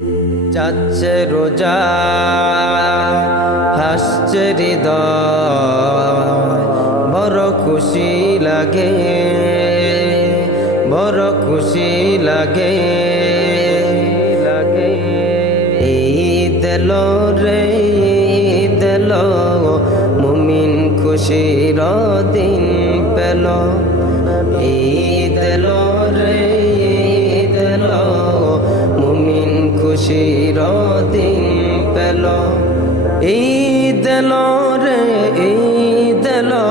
যাচ্ছে রোজা হাসছে হৃদয়, বড় খুশি লাগে, বড় খুশি লাগে। ঈদ এলো রে ঈদ এলো, মুমিন খুশির দিন পেল। ঈদ এলো রে ঈদ এলো, মুমিন খুশির দিন পেল। ঈদ এলো রে ঈদ এলো,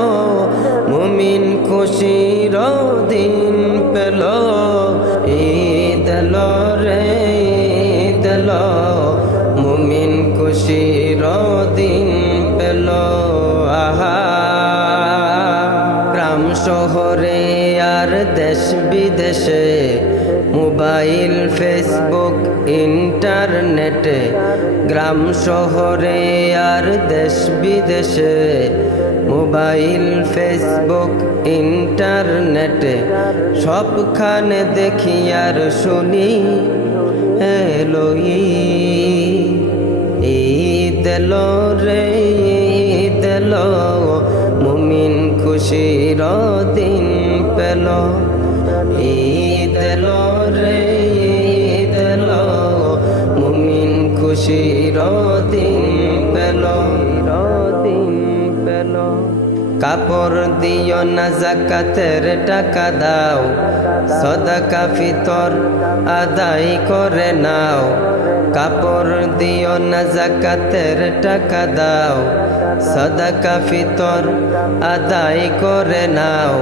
মুমিন খুশির দিন পেল। ঈদ এলো রে ঈদ এলো, মুমিন খুশির দিন পেল। আহা, গ্রাম শহরে আর দেশ বিদেশে, মোবাইল ফেসবুক ইন্টারনেটে। গ্রাম শহরে আর দেশ বিদেশে, মোবাইল ফেসবুক ইন্টারনেটে। সবখানে দেখি আর শুনি এলো ঈদ এলো রে ঈদ এলো, মুমিন খুশির দিন পেল। ঈদ এলো রে ঈদ এলো, মুমিন খুশির দিন পেল। কাপড় দিও না যাকাতের টাকা দাও, সদকা ফিতর আদায় করে নাও। কাপড় দিও না যাকাতের টাকা দাও, সদকা ফিতর আদায় করে নাও।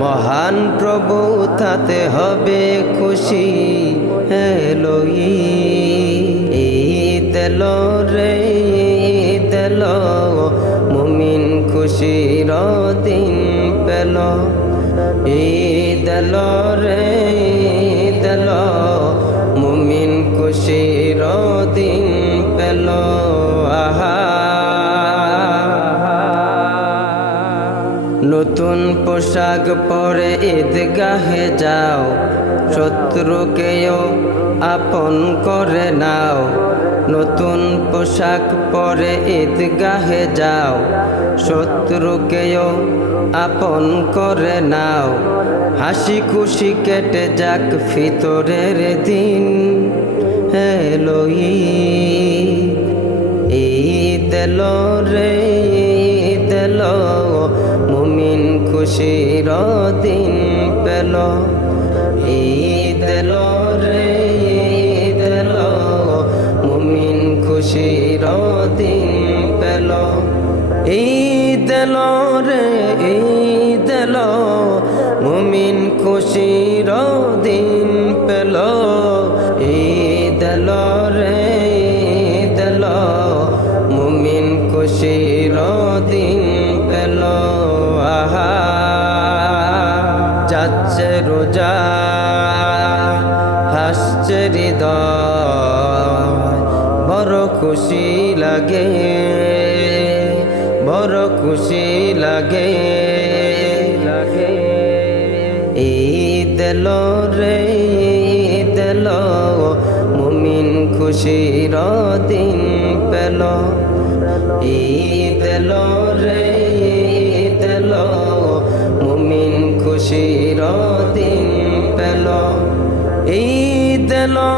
মহান প্রভু তাতে হবে খুশি, এলো ঈদ এলো রে ঈদ এলো, মুমিন খুশির দিন পেল। ঈদ এলো রে ঈদ এলো, মুমিন খুশির দিন পেল। আহা, নতুন পোশাক পরে ঈদগাহে যাও, শত্রুকেও আপন করে নাও। নতুন পোশাক পরে ঈদগাহে যাও, শত্রুকেও আপন করে নাও। হাসি খুশি কেটে যাক ফিতরের দিন, এলো ঈদ এলো রে ঈদ এলো, মুমিন খুশির দিন পেল। ঈদ এলো রে ঈদ এলো, মুমিন খুশির দিন পেল। ঈদ এলো রে ঈদ এলো, মুমিন খুশির দিন পেল। ঈদ এলো রে ঈদ এলো, মুমিন খুশির দিন পেল। আহা, যাচ্ছে রোজা হাসছে হৃদয়, বড় খুশি লাগে, বড় খুশি লাগে। ঈদ এলো রে ঈদ এলো, মুমিন খুশির দিন পেল। ঈদ এলো রে ঈদ এলো, মুমিন খুশির দিন পেল। ঈদ এলো